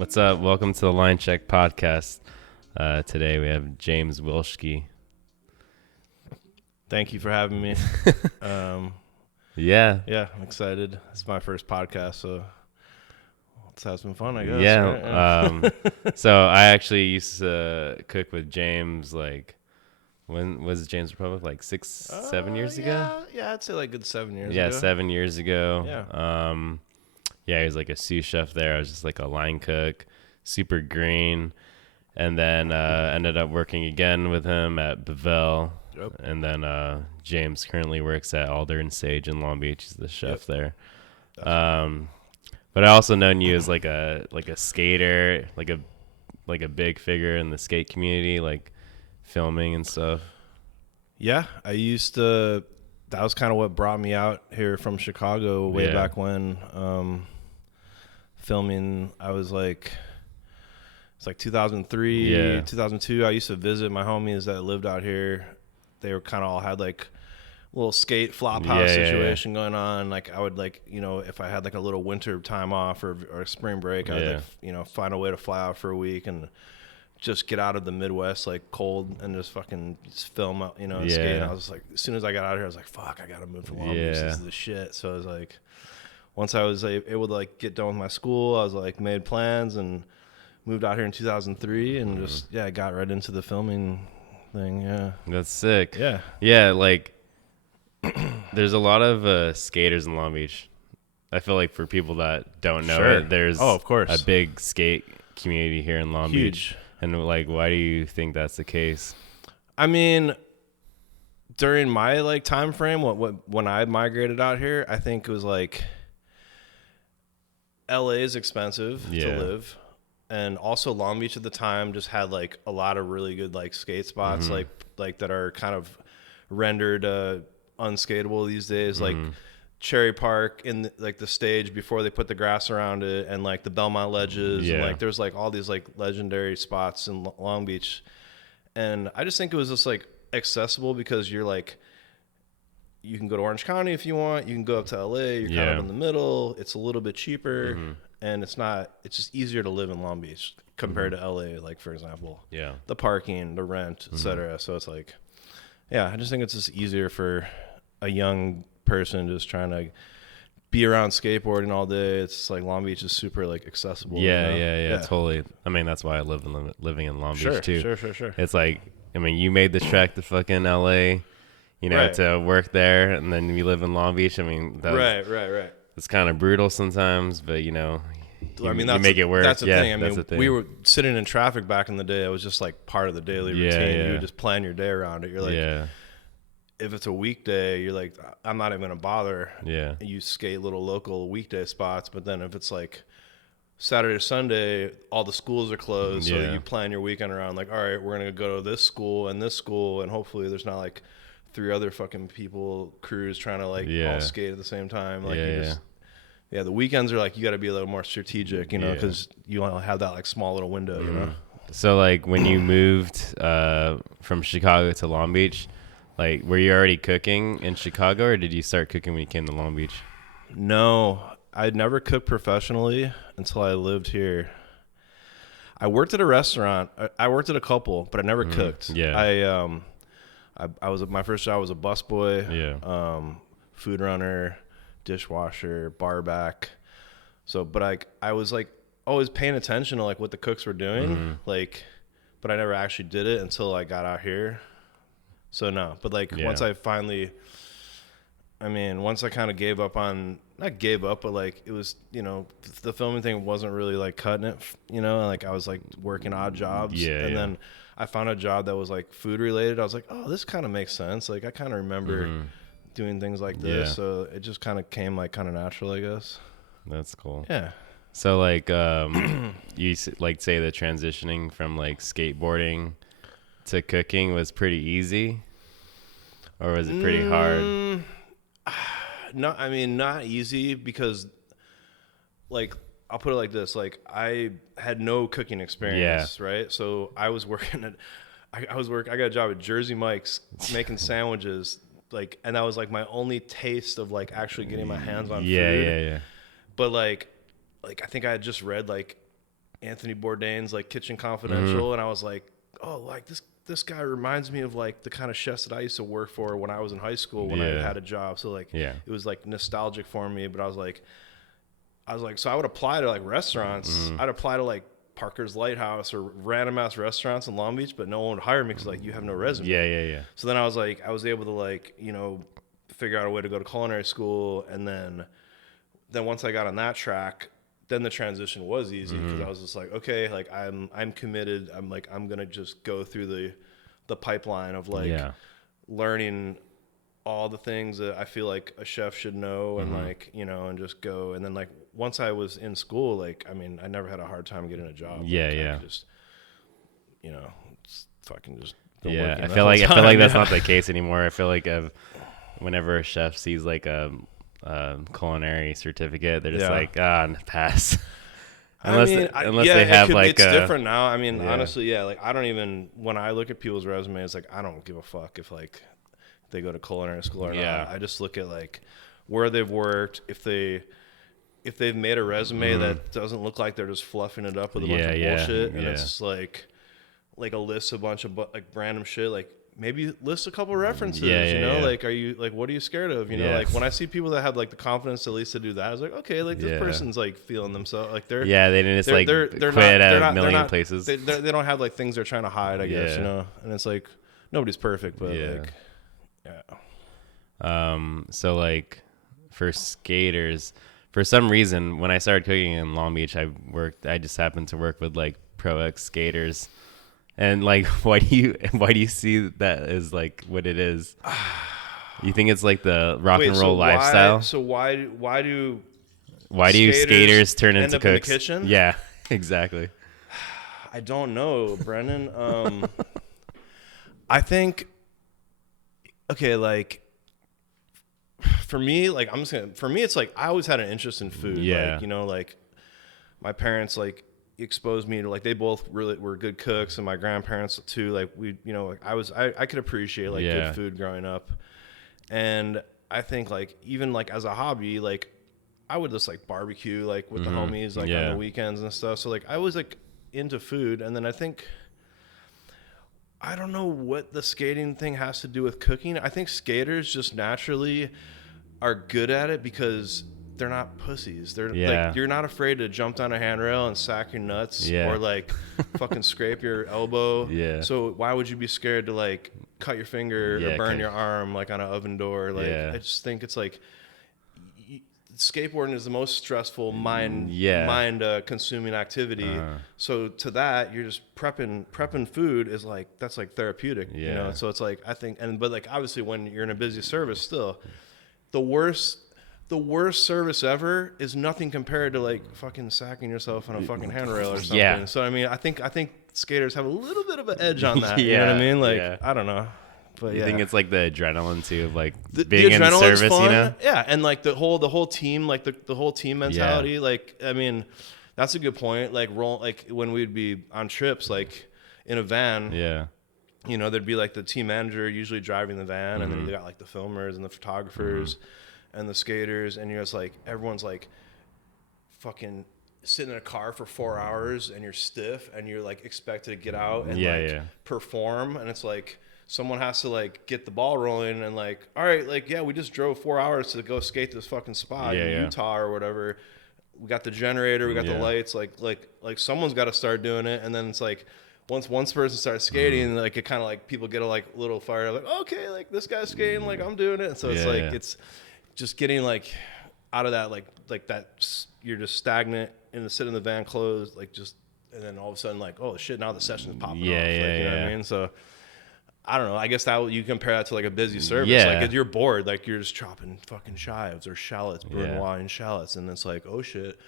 What's up? Welcome to the Linecheck podcast. Today we have James Wilschkie. Thank you for having me. Yeah. Yeah, I'm excited. It's my first podcast, so let's have some fun, I guess. Yeah. Right? So I actually used to cook with James, like, when was James Republic? Like 6-7 years ago? Yeah, I'd say like good 7 years ago. Yeah, 7 years ago. Yeah. Yeah, he was like a sous chef there. I was just like a line cook, super green. And then ended up working again with him at Bevel. Yep. And then James currently works at Alder and Sage in Long Beach. He's the chef there. But I also known you as like a skater, like a big figure in the skate community, like filming and stuff. Yeah, I used to. That was kind of what brought me out here from Chicago way back when. Filming, I was like, it's like 2003, 2002. I used to visit my homies that lived out here. They were kind of all had like a little skate flop house situation going on. Like I would like, if I had like a little winter time off or a spring break, I would like, find a way to fly out for a week and just get out of the Midwest, like cold, and just fucking film out, and skate. And I was like, as soon as I got out of here, I was like, fuck, I got to move to Long Beach. This is the shit. So I was like, once I was able to like get done with my school, I was like made plans and moved out here in 2003 and just, got right into the filming thing. Yeah. That's sick. Yeah. Yeah. Like there's a lot of skaters in Long Beach. I feel like for people that don't know it, there's of course a big skate community here in Long Beach. And like, why do you think that's the case? I mean, during my like time frame, when I migrated out here, I think it was like LA is expensive to live, and also Long Beach at the time just had like a lot of really good like skate spots, like that are kind of rendered unskateable these days, like Cherry Park in like the stage before they put the grass around it, and like the Belmont ledges, and like there's like all these like legendary spots in Long Beach, and I just think it was just like accessible because you're like, you can go to Orange County if you want, you can go up to LA, you're kind of in the middle, it's a little bit cheaper, and it's just easier to live in Long Beach compared to LA, like for example, the parking, the rent, etc. So it's like, I just think it's just easier for a young person just trying to be around skateboarding all day. It's like Long Beach is super like accessible. Yeah, totally. I mean, that's why I live living in Long Beach too. Sure. It's like, I mean, you made the trek to fucking LA, to work there, and then you live in Long Beach. I mean, right. It's kind of brutal sometimes, but you make it work. That's the thing. I mean, we were sitting in traffic back in the day. It was just like part of the daily routine. You would just plan your day around it. You're like, if it's a weekday, you're like, I'm not even gonna bother. Yeah. You skate little local weekday spots, but then if it's like Saturday or Sunday, all the schools are closed, so you plan your weekend around like, all right, we're gonna go to this school, and hopefully there's not like 3 other fucking crews trying to like all skate at the same time. Like the weekends are like, you got to be a little more strategic, because you want to have that like small little window, So like when you moved from Chicago to Long Beach, like were you already cooking in Chicago, or did you start cooking when you came to Long Beach? No, I'd never cooked professionally until I lived here. I worked at a restaurant. I worked at a couple, but I never cooked. I was, my first job was a busboy, food runner, dishwasher, bar back. So, but I was like always paying attention to like what the cooks were doing, like, but I never actually did it until I got out here. So no, but like once I finally, once I kind of gave up on, not gave up, but like it was, the filming thing wasn't really like cutting it, like I was like working odd jobs, and then I found a job that was like food related. I was like, oh, this kind of makes sense. Like I kind of remember doing things like this, so it just kind of came like kind of natural, I guess. That's cool. Yeah. So like, you like say the transitioning from like skateboarding to cooking was pretty easy, or was it pretty hard? No, I mean, not easy because like, I'll put it like this, like I had no cooking experience, right? So I was working at, I got a job at Jersey Mike's making sandwiches, like, and that was like my only taste of like actually getting my hands on food. Yeah. But like I think I had just read like Anthony Bourdain's like Kitchen Confidential, and I was like, oh, like this guy reminds me of like the kind of chefs that I used to work for when I was in high school when I had a job. So like it was like nostalgic for me, but I was like, so I would apply to like restaurants. I'd apply to like Parker's Lighthouse or random ass restaurants in Long Beach, but no one would hire me because like you have no resume. Yeah. So then I was able to like, you know, figure out a way to go to culinary school, and then once I got on that track, then the transition was easy because I was just like, okay, like I'm committed. I'm gonna just go through the pipeline of like learning all the things that I feel like a chef should know, and like, you know, and just go. And then like once I was in school, like, I mean, I never had a hard time getting a job. Yeah, like, yeah. I could just, you know, fucking just. I feel like that's not the case anymore. I feel like whenever a chef sees like a culinary certificate, they're just like, pass. Unless they have like it's different now. I mean, honestly, like I don't even, when I look at people's resumes, like I don't give a fuck if like they go to culinary school or not. I just look at like where they've worked, if they've made a resume that doesn't look like they're just fluffing it up with a bunch of bullshit, and it's just like a list of a bunch of like random shit, like maybe list a couple references, you know, like, are you like, what are you scared of? You know, like when I see people that have like the confidence at least to do that, I was like, okay, like this person's like feeling themselves, like they didn't just like quit at a million places. They don't have like things they're trying to hide, I guess, you know, and it's like nobody's perfect, but like, so like for skaters, for some reason, when I started cooking in Long Beach, I just happened to work with like Pro X skaters. And like, why do you see that as like what it is? You think it's like the rock and roll lifestyle? Why do skaters turn into cooks? In the kitchen? Yeah, exactly. I don't know, Brennan. I think, okay, like for me, like it's like I always had an interest in food. Yeah. Like, you know, like my parents like exposed me to, like, they both really were good cooks, and my grandparents too. Like we, you know, like I could appreciate like good food growing up. And I think like even like as a hobby, like I would just like barbecue like with the homies like on the weekends and stuff. So like I was like into food. And then I don't know what the skating thing has to do with cooking. I think skaters just naturally are good at it because they're not pussies. They're like, you're not afraid to jump down a handrail and sack your nuts or like fucking scrape your elbow. Yeah. So why would you be scared to like cut your finger or burn your arm like on an oven door? Like I just think it's like skateboarding is the most stressful mind consuming activity. So to that, you're just prepping food is like, that's like therapeutic, you know? So it's like, I think, but like obviously when you're in a busy service still, the worst service ever is nothing compared to like fucking sacking yourself on a fucking handrail or something. Yeah. So I mean, I think skaters have a little bit of an edge on that. You know what I mean? Like I don't know, but you think it's like the adrenaline too of like being in service, fun, you know? Yeah, and like the whole team, like the whole team mentality. Like I mean, that's a good point. Like when we'd be on trips, like in a van. Yeah. You know, there'd be like the team manager usually driving the van, and then you got like the filmers and the photographers. And the skaters, and you're just like, everyone's like fucking sitting in a car for 4 hours, and you're stiff, and you're like expected to get out and perform, and it's like someone has to like get the ball rolling, and like, all right, like we just drove 4 hours to go skate this fucking spot in Utah or whatever. We got the generator, we got the lights, like someone's got to start doing it, and then it's like once one person starts skating, like it kind of like people get a like little fire, like okay, like this guy's skating, like I'm doing it, and so it's like it's just getting like out of that, like that you're just stagnant in the sit in the van closed, like just, and then all of a sudden like, oh shit, now the session's popping off. You know what I mean? So I don't know. I guess that you compare that to like a busy service. Like if you're bored, like you're just chopping fucking chives or shallots, Brunoise and shallots, and it's like, oh shit,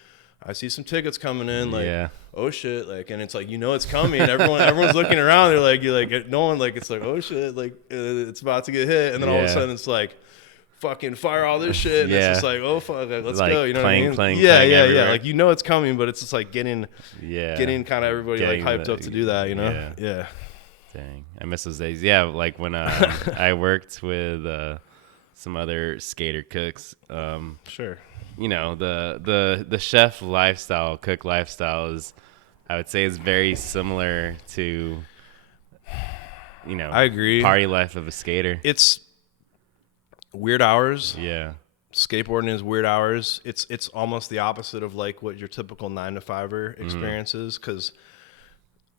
I see some tickets coming in. Like oh shit, like, and it's like, you know it's coming. Everyone's looking around. They're like, you like no one, like it's like, oh shit, like it's about to get hit, and then all of a sudden it's like, fucking fire all this shit, and it's just like, oh fuck, let's like go, you know what I mean? Clang, like you know it's coming, but it's just like getting kind of everybody like hyped up to do that, you know? Dang, I miss those days. Yeah, like when I worked with some other skater cooks. Sure. You know, the chef lifestyle, cook lifestyle is, I would say it's very similar to, I agree. Party life of a skater. It's weird hours. Yeah. Skateboarding is weird hours. It's almost the opposite of like what your typical 9-to-5er experience is, because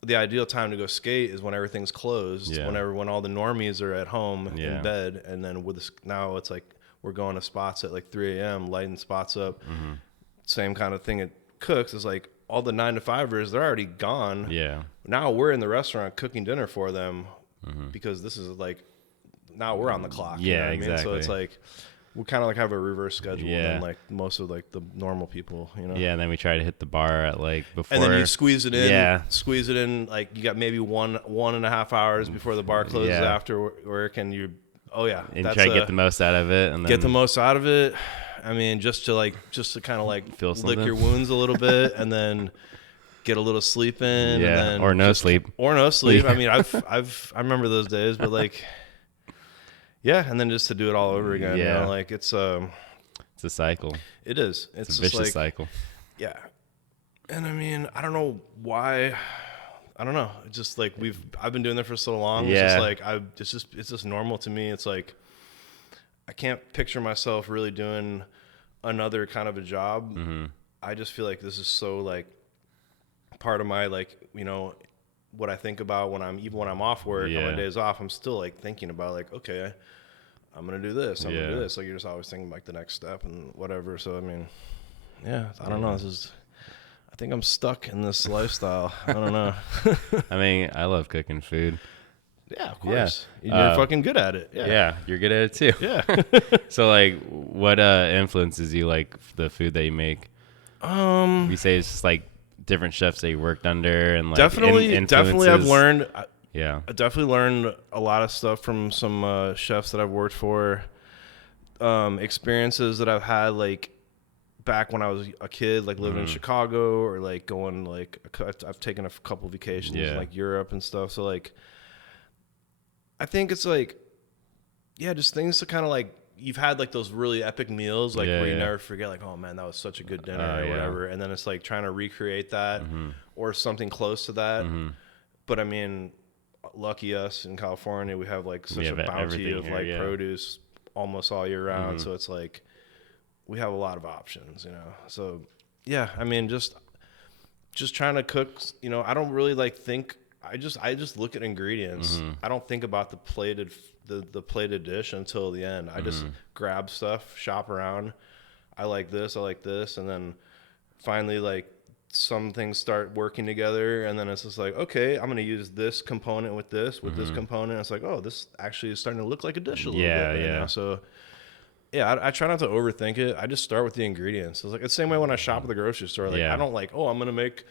the ideal time to go skate is when everything's closed, when all the normies are at home in bed, and then now it's like we're going to spots at like 3 a.m. lighting spots up. Same kind of thing at Cooks is like all the 9-to-5ers, they're already gone. Yeah. Now we're in the restaurant cooking dinner for them because this is like now we're on the clock. Yeah, you know what exactly. I mean? So it's like we kind of like have a reverse schedule than like most of like the normal people, Yeah, and then we try to hit the bar at like before. And then you squeeze it in. Yeah. Squeeze it in. Like you got maybe 1.5 hours before the bar closes after work, and you, and try to get the most out of it, and then get the most out of it. I mean, just to kind of like lick your wounds a little bit, and then get a little sleep in. Yeah, and then or no sleep. Or no sleep. I mean, I remember those days, but like. Yeah, and then just to do it all over again. Yeah, like it's a cycle. It is. It's a vicious cycle. Yeah, and I mean, I don't know why. I don't know. It's just like I've been doing that for so long. Yeah. It's just like it's just normal to me. It's like I can't picture myself really doing another kind of a job. I just feel like this is so like part of my like what I think about when I'm off work on my days off. I'm still like thinking about like, okay, I'm gonna do this. I'm gonna do this. Like you're just always thinking like the next step and whatever. So I mean, I don't know. I think I'm stuck in this lifestyle. I don't know. I mean, I love cooking food. Yeah, of course. Yeah. You're fucking good at it. Yeah, you're good at it too. Yeah. So like, what influences you like the food that you make? You say it's just like different chefs that you worked under, and like definitely I've learned. I definitely learned a lot of stuff from some chefs that I've worked for. Experiences that I've had like back when I was a kid, like living in Chicago, or like going like I've taken a couple vacations in like Europe and stuff. So like, I think it's like, just things to kind of like. You've had like those really epic meals, like where you never forget, like, oh man, that was such a good dinner or whatever. And then it's like trying to recreate that or something close to that. But I mean, lucky us in California, we have like such a bounty of like produce almost all year round. So it's like we have a lot of options, So I mean, just trying to cook. I don't really like think. I just look at ingredients. I don't think about the plated dish until the end. I just grab stuff, shop around. I like this, and then finally like some things start working together, and then it's just like, okay, I'm gonna use this component with this component. It's like, oh, this actually is starting to look like a dish a little bit right now. So I try not to overthink it. I just start with the ingredients. It's like the same way when I shop at the grocery store. Like I don't like, oh, I'm gonna make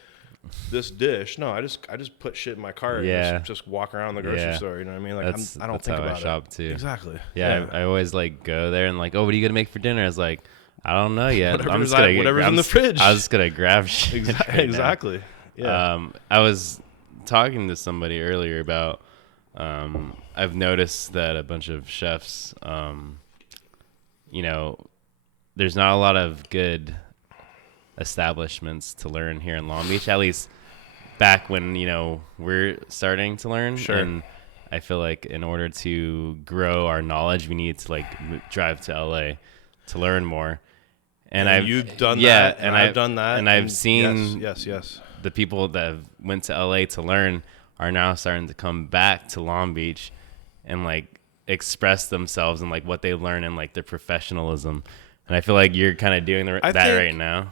this dish. No, I just put shit in my cart and just walk around the grocery store. You know what I mean? Like I don't think about it. Shop too. Exactly. Yeah. I always like go there and like, oh, what are you gonna make for dinner? I was like, I don't know yet. Whatever's in the fridge. I was just gonna grab shit. Exactly. Yeah. I was talking to somebody earlier about. I've noticed that a bunch of chefs, there's not a lot of good establishments to learn here in Long Beach, at least back when we're starting to learn. Sure. And I feel like in order to grow our knowledge, we need to like drive to LA to learn more. And you've done that, and I've done that, and I've seen yes the people that went to LA to learn are now starting to come back to Long Beach and like express themselves and like what they learn and like their professionalism. And I feel like you're kind of doing that right now.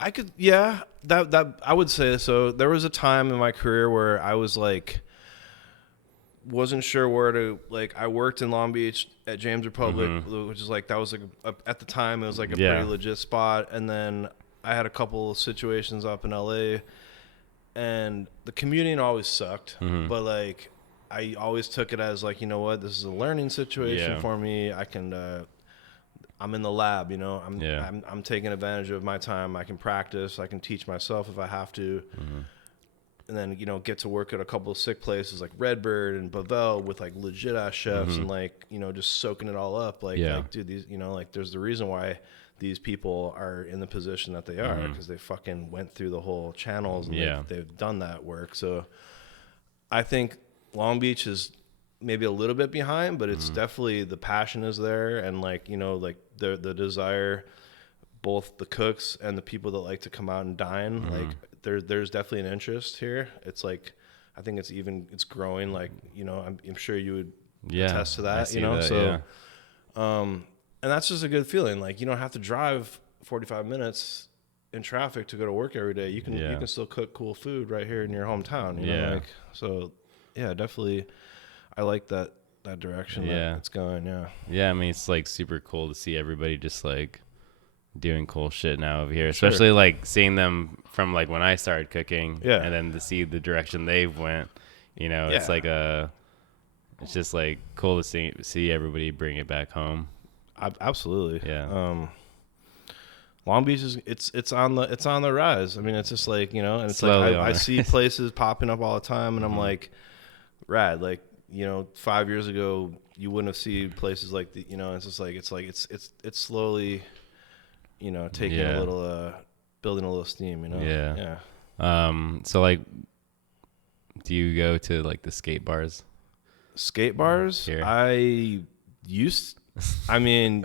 I could, that I would say so. There was a time in my career where I was like, wasn't sure where to, like, I worked in Long Beach at James Republic, which is like, that was like, at the time, it was like a pretty legit spot. And then I had a couple of situations up in LA, and the commuting always sucked, but like, I always took it as like, you know what, this is a learning situation for me. I can, I'm in the lab, I'm taking advantage of my time. I can practice. I can teach myself if I have to. and then, you know, get to work at a couple of sick places like Redbird and Bavel with like legit ass chefs and like, you know, just soaking it all up. Like, like, dude, these, you know, like there's the reason why these people are in the position that they are, because they fucking went through the whole channels and they've done that work. So I think Long Beach is maybe a little bit behind, but it's definitely, the passion is there, and like, you know, like the desire, both the cooks and the people that like to come out and dine, like there's definitely an interest here. It's like, I think it's growing, like, you know, I'm sure you would attest to that, you know, that, so and that's just a good feeling. Like, you don't have to drive 45 minutes in traffic to go to work every day. You can still cook cool food right here in your hometown, you know, like, so yeah, definitely I like that direction that it's going. I mean, it's like super cool to see everybody just like doing cool shit now over here, especially like seeing them from like when I started cooking, and then to see the direction they've went, you know, it's like it's just like cool to see everybody bring it back home. Absolutely. Long Beach is it's on the rise. I mean, it's just like, you know, and it's slowly, like I see places popping up all the time, and I'm like, rad. Like, you know, 5 years ago you wouldn't have seen places like the, you know, it's just like it's slowly, you know, taking a little building a little steam, you know. So like, do you go to like the skate bars here? I mean,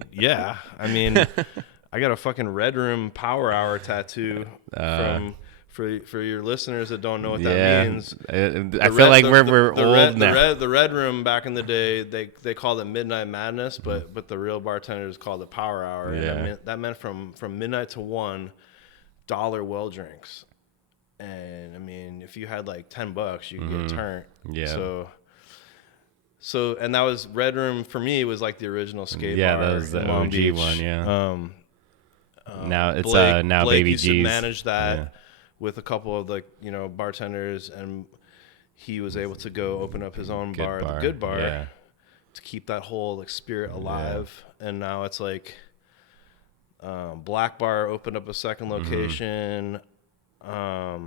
I got a fucking Red Room Power Hour tattoo for your listeners that don't know what that means. I feel like we're old now. The Red Room back in the day, they called it Midnight Madness, but the real bartenders called it Power Hour. And that meant from midnight to $1 well drinks. And I mean, if you had like $10, you could get a turn. So, and that was Red Room for me, was like the original skate bar. That was the OG one. Now it's Blake Baby used G's. to manage that with a couple of like, you know, bartenders, and he was able to go open up his own bar, the Good Bar, to keep that whole like spirit alive. And now it's like Black Bar opened up a second location. I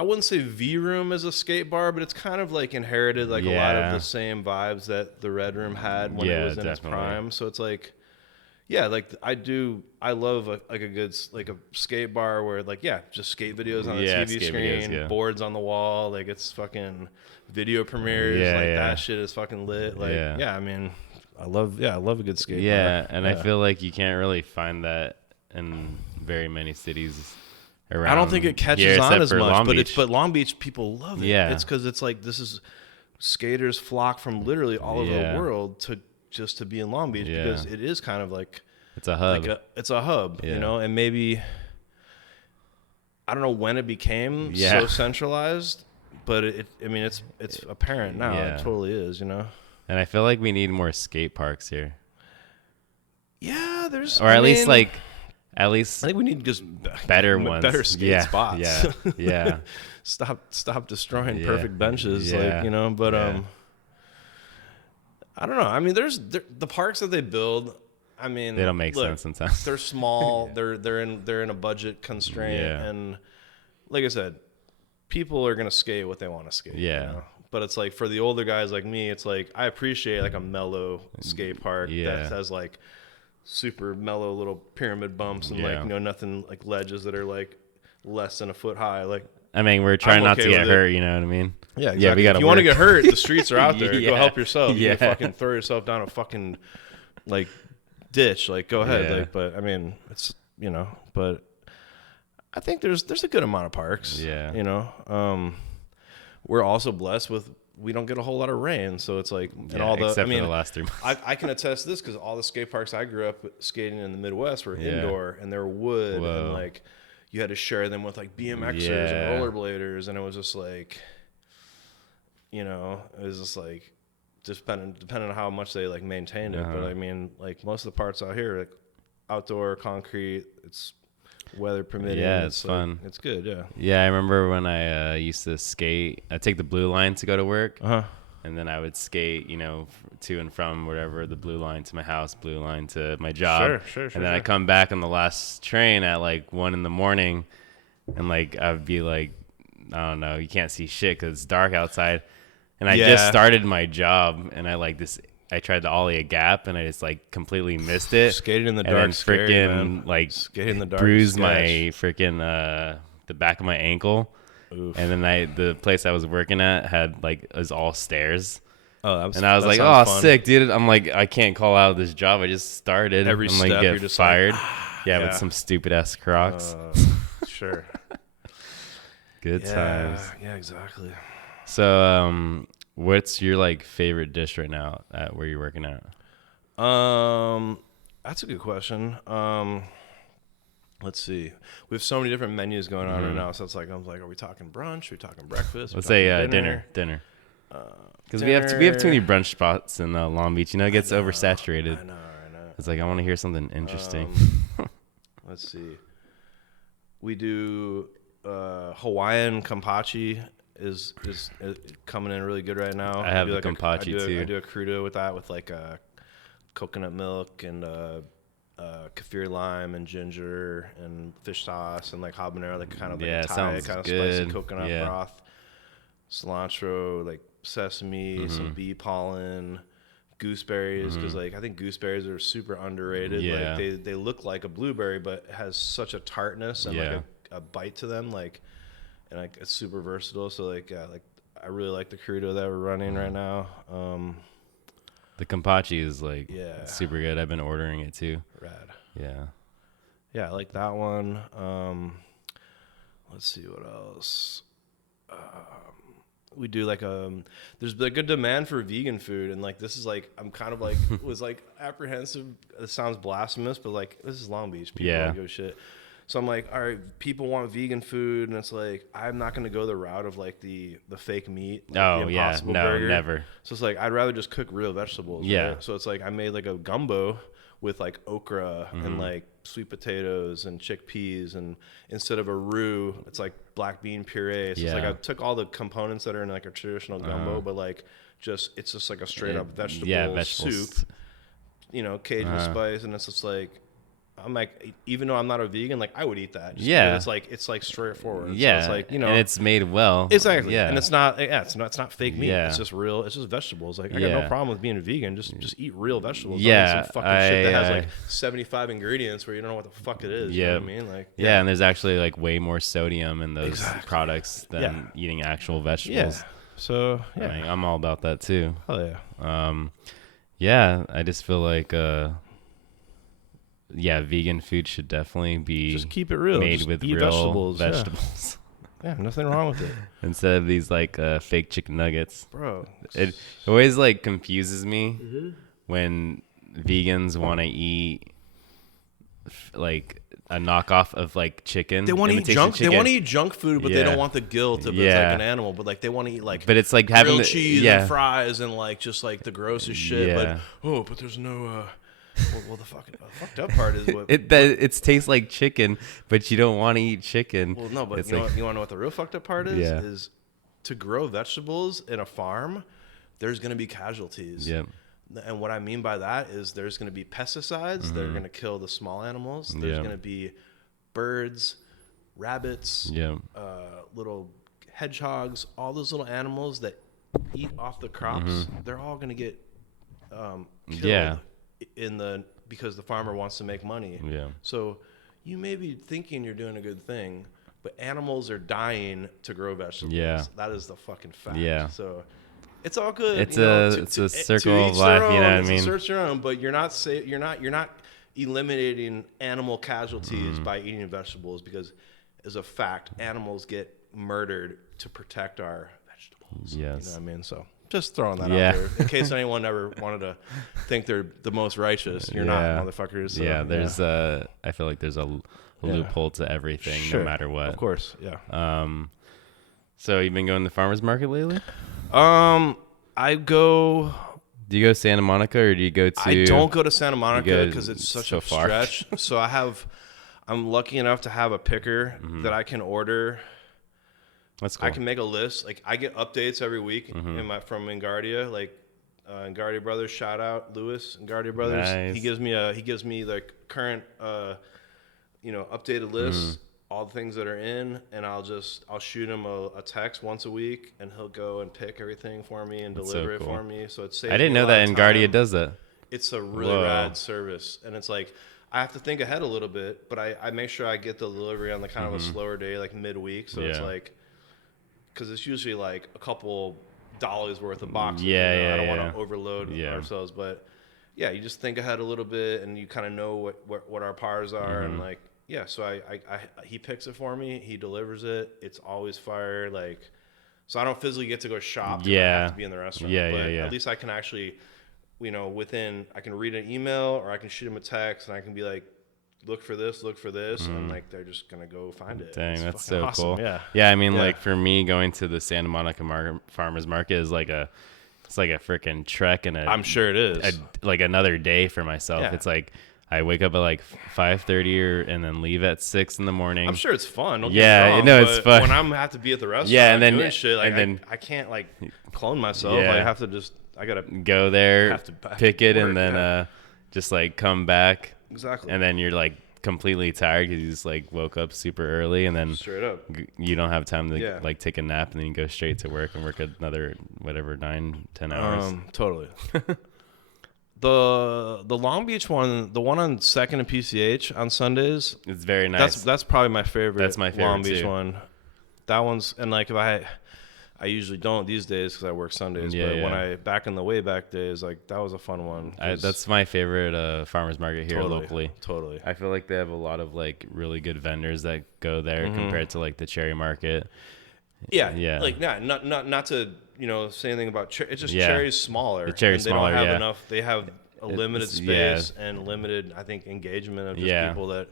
wouldn't say V Room is a skate bar, but it's kind of like inherited like a lot of the same vibes that the Red Room had when it was in its prime. So it's like, like I love a good like a skate bar where like just skate videos on the TV screen, boards on the wall, like it's fucking video premieres, that shit is fucking lit. Like I mean, I love a good skate bar. And I feel like you can't really find that in very many cities. I don't think it catches on as much, but Long Beach people love it. It's because it's like, this is skaters flock from literally all over the world to be in Long Beach, because it is kind of like, it's a hub. It's a hub, you know, and maybe, I don't know when it became so centralized, but it's apparent now. It totally is, you know. And I feel like we need more skate parks here. Yeah, At least I think we need just better ones, better skate spots. Yeah. Stop destroying perfect benches, like, you know. But I don't know. I mean, there's the parks that they build. I mean, they don't make sense sometimes. They're small. They're in a budget constraint, and like I said, people are gonna skate what they want to skate. You know? But it's like, for the older guys like me, it's like, I appreciate like a mellow skate park that has like super mellow little pyramid bumps and like, you know, nothing like ledges that are like less than a foot high. Like, I mean, we're trying not to get hurt, you know what I mean? Yeah, exactly. If you want to get hurt, the streets are out there. Go help yourself. You can fucking throw yourself down a fucking like ditch. Like, go ahead. Like, but I mean, it's, you know, but I think there's a good amount of parks. You know, we're also blessed with, we don't get a whole lot of rain, so it's like, and all the, except for the last 3 months. I can attest to this, because all the skate parks I grew up skating in the Midwest were indoor, and they were wood, and like you had to share them with like BMXers and rollerbladers, and it was just like, you know, it was just like, depending on how much they like maintained it. But I mean, like most of the parts out here, like outdoor concrete, it's weather permitting. It's fun. It's good. I remember when I used to skate, I'd take the blue line to go to work, and then I would skate, you know, to and from whatever, the blue line to my house, blue line to my job. Sure. And then I come back on the last train at like 1 a.m, and like I'd be like I don't know, you can't see shit because it's dark outside. And I just started my job, and I tried to ollie a gap, and I just like completely missed it. Skating in the dark, and then freaking like skating in the dark, bruised my freaking the back of my ankle. Oof. And then the place I was working at had like it was all stairs. Oh, and I was like, oh, fun. Sick, dude. I'm like, I can't call out this job. I just started. Every I'm step, like, you're get just fired. Like, yeah, with some stupid ass Crocs. Sure. Good times. Yeah, exactly. So, what's your like favorite dish right now at where you're working at? That's a good question. Let's see. We have so many different menus going on right now. So it's like, I'm like, are we talking brunch? Are we talking breakfast? Let's say dinner. Because we have too many brunch spots in Long Beach. You know, it gets oversaturated. I know. It's like I want to hear something interesting. Let's see. We do Hawaiian kampachi is coming in really good right now. I have the kampachi too. I do a crudo with that with like coconut milk and kaffir lime and ginger and fish sauce and like habanero, like kind of like a Thai kind of spicy coconut broth, cilantro, like sesame, some bee pollen, gooseberries, because like I think gooseberries are super underrated. Like they look like a blueberry, but it has such a tartness and like a bite to them, like, and like it's super versatile. So like I really like the crudo that we're running right now. The kampachi is like super good. I've been ordering it too. Rad. Yeah, I like that one. Let's see what else. We do like there's a good demand for vegan food, and like this is like I'm kind of like was like apprehensive. It sounds blasphemous, but like this is Long Beach. People don't give a shit. So I'm like, all right, people want vegan food, and it's like I'm not gonna go the route of like the fake meat. Like the Impossible burger. Never. So it's like I'd rather just cook real vegetables. Yeah. Right? So it's like I made like a gumbo with like okra and like sweet potatoes and chickpeas, and instead of a roux, it's like black bean puree. So it's like I took all the components that are in like a traditional gumbo, but like it's just like a straight up vegetable soup, you know, Cajun spice, and it's just like I'm like, even though I'm not a vegan, like I would eat that. Just it's like straightforward. Yeah, so it's like, you know, and it's made well. Exactly. Yeah, and it's not fake meat. Yeah. It's just real. It's just vegetables. Like I got no problem with being a vegan. Just eat real vegetables. Yeah, don't eat some fucking shit that has like 75 ingredients where you don't know what the fuck it is. You know what I mean? Like and there's actually like way more sodium in those products than eating actual vegetables. Yeah. So I mean, I'm all about that too. Oh yeah. I just feel like vegan food should definitally be just keep it real. Made just with eat real vegetables. Yeah, nothing wrong with it. Instead of these like fake chicken nuggets. Bro. It always like confuses me when vegans want to eat like a knockoff of like chicken. They want to eat junk. They want to eat junk food, but they don't want the guilt of it's like an animal. But like they want to eat like, but it's like having grilled cheese and fries and like just like the grossest shit. Yeah. But there's no. Well, the fucked up part is what it tastes like chicken, but you don't want to eat chicken. Well, no, but you want to know what the real fucked up part is? Yeah. Is to grow vegetables in a farm, there's going to be casualties. Yep. And what I mean by that is there's going to be pesticides that are going to kill the small animals. There's going to be birds, rabbits, little hedgehogs, all those little animals that eat off the crops. They're all going to get killed. Because the farmer wants to make money. Yeah. So you may be thinking you're doing a good thing, but animals are dying to grow vegetables. Yeah. That is the fucking fact. Yeah. So it's all good. It's a circle of life, you know what I mean? Search your own, but you're not eliminating animal casualties by eating vegetables, because as a fact, animals get murdered to protect our vegetables. Yes. You know what I mean? So just throwing that out there in case anyone ever wanted to think they're the most righteous. You're not, motherfuckers. So, there's I feel like there's a loophole to everything, no matter what. Of course, yeah. So you've been going to the farmers market lately? I go. Do you go to Santa Monica or do you go to? I don't go to Santa Monica because it's such a stretch. So I'm lucky enough to have a picker that I can order. That's cool. I can make a list. Like I get updates every week from Engardia. Like Engardia Brothers, shout out Lewis Engardia Brothers. Nice. He gives me the current, updated list all the things that are in, and I'll shoot him a text once a week, and he'll go and pick everything for me and deliver it for me. So it saves I didn't me a know lot that of Engardia time. does that. It's a really rad service, and it's like I have to think ahead a little bit, but I make sure I get the delivery on the kind of a slower day, like midweek. So it's like, because it's usually like a couple dollars worth of boxes. I don't want to overload ourselves, but you just think ahead a little bit, and you kind of know what our pars are, and like so he picks it for me, he delivers it. It's always fire, like, so I don't physically get to go shop. I have to be in the restaurant. At least I can actually, I can read an email, or I can shoot him a text, and I can be like, look for this, and like they're just gonna go find it. Dang, it's that's so awesome. cool. Yeah, I mean, like for me, going to the Santa Monica Farmers Market is like a freaking trek, and I'm sure it is like another day for myself. It's like I wake up at like 5:30 and then leave at 6 in the morning. I'm sure it's fun. Don't get me wrong, it's fun. When I'm have to be at the restaurant, and then doing shit, like, and then I can't like clone myself. I have to just I gotta go there, pick it, and then just like come back. Exactly. And then you're like completely tired because you just like woke up super early, and then straight up you don't have time to like take a nap, and then you go straight to work and work another 9-10 hours. Totally. The Long Beach one, the one on 2nd and PCH on Sundays, it's very nice. That's probably my favorite. That's my favorite Long Beach too. one. That one's, and like if I usually don't these days because I work Sundays. But when I back in the way back days, like that was a fun one. That's my favorite farmers market here locally. Totally. I feel like they have a lot of like really good vendors that go there compared to like the cherry market. Yeah. Like not to say anything about cherry. It's just cherry's smaller. The cherry's smaller. They don't have enough. They have a limited space and limited, I think, engagement of just people that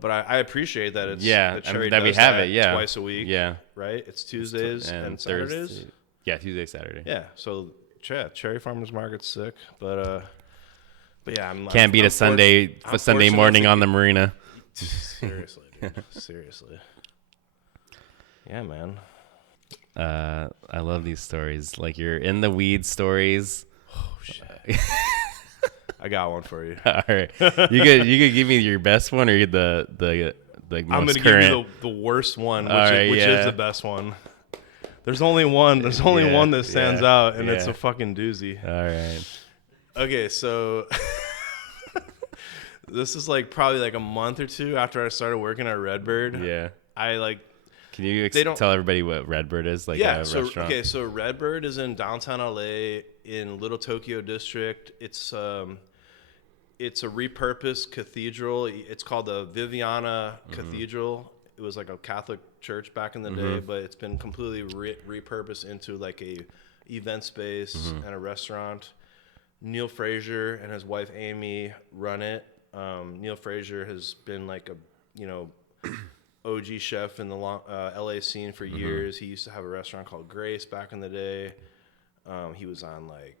But I appreciate that it's that cherry that we have it twice a week. Right. It's Tuesdays and Saturdays. Tuesday, Saturday. Yeah. So cherry farmers market's sick, but yeah, can't beat a Sunday morning on the marina. Seriously, dude. Seriously. Yeah, man. I love these stories. Like you're in the weed stories. Oh shit. I got one for you. All right. You could give me your best one or the most I'm gonna current. give you the worst one, which is the best one. There's only one. There's only one that stands out, and it's a fucking doozy. All right. Okay, so this is like probably like a month or two after I started working at Redbird. Yeah. I like. Can you tell everybody what Redbird is? Like a restaurant? Okay, so Redbird is in downtown LA in Little Tokyo District. It's a repurposed cathedral. It's called the Viviana Cathedral. It was like a Catholic church back in the day, but it's been completely repurposed into like a event space and a restaurant. Neil Frazier and his wife Amy run it. Neil Frazier has been like a OG chef in the LA scene for years. He used to have a restaurant called Grace back in the day. He was on like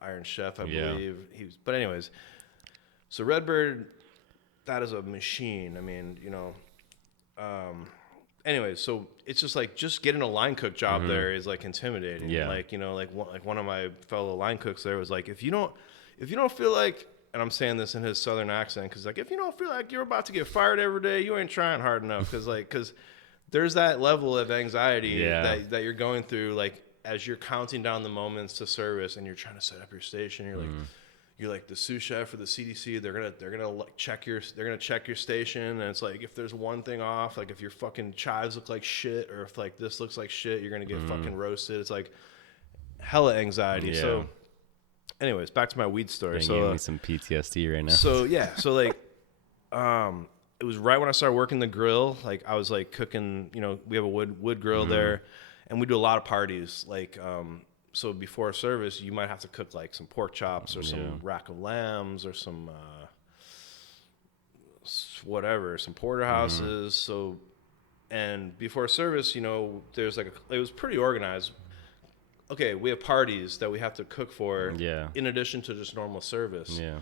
Iron Chef, I believe. But anyways, so Redbird, that is a machine. I mean, anyways, so it's just like getting a line cook job there is like intimidating. Yeah. Like one of my fellow line cooks there was like, if you don't feel like, and I'm saying this in his southern accent, because like if you don't feel like you're about to get fired every day, you ain't trying hard enough. Because there's that level of anxiety that you're going through, like as you're counting down the moments to service and you're trying to set up your station. You're like the sous chef for the CDC. They're gonna check your station, and it's like if there's one thing off, like if your fucking chives look like shit, or if like this looks like shit, you're gonna get fucking roasted. It's like hella anxiety. Yeah. So. Anyways, back to my weed story. So giving me some PTSD right now. So like, it was right when I started working the grill. Like I was like cooking. We have a wood grill there, and we do a lot of parties. Like, so before service, you might have to cook like some pork chops or some rack of lambs or some whatever, some porterhouses. So, and before service, there's like it was pretty organized. Okay, we have parties that we have to cook for in addition to just normal service. Yeah.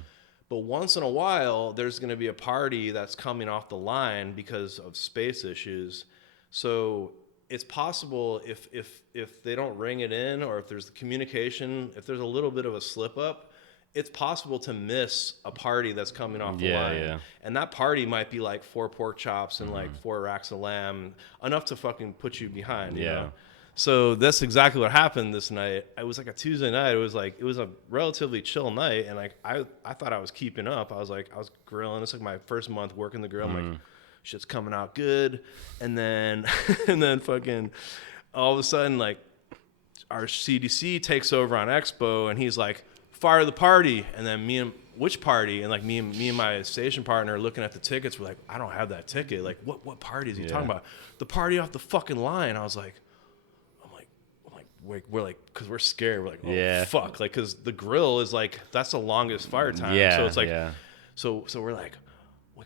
But once in a while, there's going to be a party that's coming off the line because of space issues. So it's possible if they don't ring it in, or if there's the communication, if there's a little bit of a slip up, it's possible to miss a party that's coming off the line. Yeah. And that party might be like 4 pork chops and like 4 racks of lamb, enough to fucking put you behind, you know? So that's exactly what happened this night. It was like a Tuesday night. It was a relatively chill night. And like, I thought I was keeping up. I was grilling. It's like my first month working the grill. I'm like, shit's coming out good. And then, fucking all of a sudden, like, our CDC takes over on Expo and he's like, fire the party. And then which party? And like me and my station partner are looking at the tickets. We're like, I don't have that ticket. Like, what party is he talking about? The party off the fucking line. I was like, we're like, because we're scared. We're like, oh, fuck. Like, because the grill is like, that's the longest fire time. So it's like, so we're like,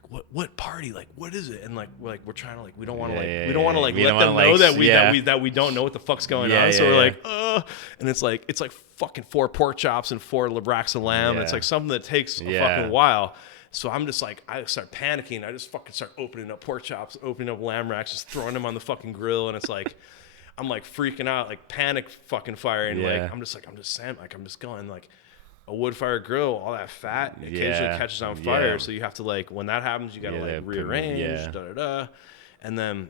what party? Like, what is it? And like, we're trying to like, we don't want to we don't want to like let them know that we don't know what the fuck's going on. So we're like, and it's like fucking 4 pork chops and 4 racks of lamb. And it's like something that takes a fucking while. So I'm just like, I start panicking. I just fucking start opening up pork chops, opening up lamb racks, just throwing them on the fucking grill. And it's like, I'm like freaking out, like panic fucking firing. Like, I'm just going like a wood fire grill, all that fat occasionally catches on fire. So you have to like, when that happens, you got to like rearrange, And then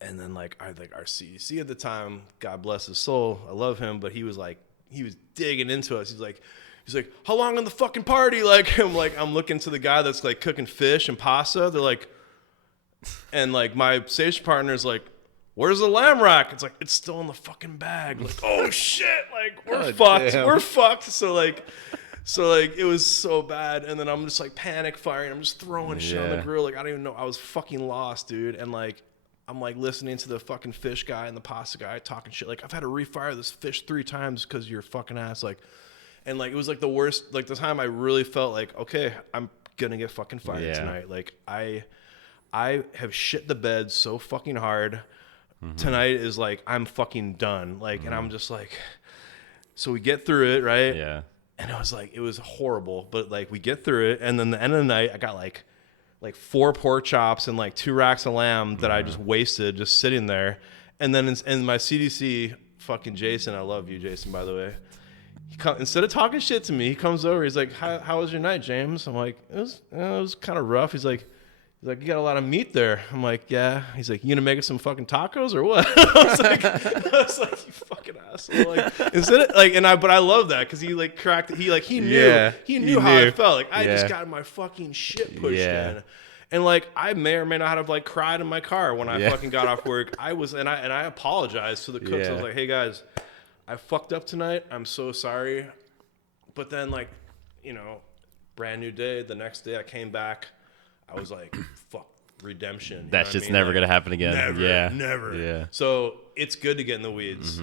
like our CDC at the time, God bless his soul, I love him, but he was digging into us. He's like, how long on the fucking party? Like, I'm looking to the guy that's like cooking fish and pasta. They're like, and like my station partner's like, where's the lamb rack? It's like, it's still in the fucking bag. Like, oh shit, like we're fucked. Damn. We're fucked. So like it was so bad. And then I'm just like panic firing. I'm just throwing shit on the grill. Like, I don't even know. I was fucking lost, dude. And like, I'm like listening to the fucking fish guy and the pasta guy talking shit. Like, I've had to refire this fish 3 times because you're fucking ass. Like, and like, it was like the worst, like the time I really felt like, okay, I'm gonna get fucking fired tonight. Like I have shit the bed so fucking hard. Tonight is like, I'm fucking done. Like, and I'm just like, so we get through it, right? Yeah. And it was horrible, but like we get through it. And then the end of the night, I got like 4 pork chops and like 2 racks of lamb that I just wasted just sitting there. And then and my CDC fucking Jason, I love you, Jason, by the way. Instead of talking shit to me, he comes over. He's like, how was your night, James? I'm like, it was kind of rough. He's like, you got a lot of meat there. I'm like, yeah. He's like, you gonna make us some fucking tacos or what? I was like, you fucking asshole. Like, instead of like, but I love that because he like cracked it. He knew how I felt. Like, I just got my fucking shit pushed in, and like I may or may not have like cried in my car when I fucking got off work. I apologized to the cooks. I was like, hey guys, I fucked up tonight. I'm so sorry. But then like, brand new day. The next day I came back. I was like, fuck, redemption. That shit's never going to happen again. Never. Yeah. So it's good to get in the weeds.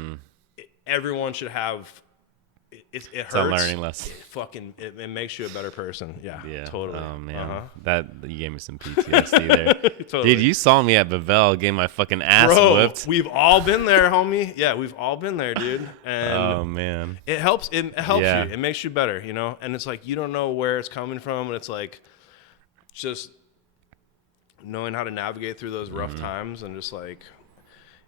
Everyone should have, it hurts. It's a learning lesson. It makes you a better person. Yeah, totally. Oh, man. You gave me some PTSD there. Totally. Dude, you saw me at Bavel getting my fucking ass whipped. We've all been there, homie. Yeah, we've all been there, dude. And oh, man. It helps. It helps you. It makes you better, And it's like, you don't know where it's coming from. And it's like, just knowing how to navigate through those rough times, and just like,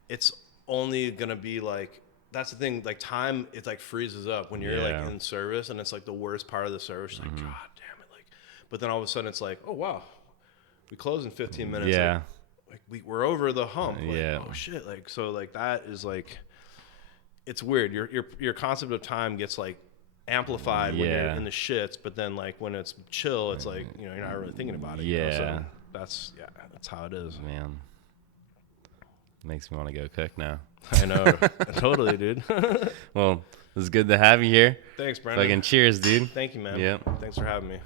it's only gonna be like, that's the thing, like time, it like freezes up when you're like in service, and it's like the worst part of the service. You're like, God damn it. Like, but then all of a sudden it's like, oh wow, we close in 15 minutes. Like we're over the hump. Like, oh shit. Like, so like that is like, it's weird. Your concept of time gets like amplified when you're in the shits, but then like when it's chill, it's like, you're not really thinking about it. So that's how it is. Man, makes me want to go cook now. I know. Totally, dude. Well, it was good to have you here. Thanks, Brandon. Fucking cheers, dude. Thank you, man. Thanks for having me.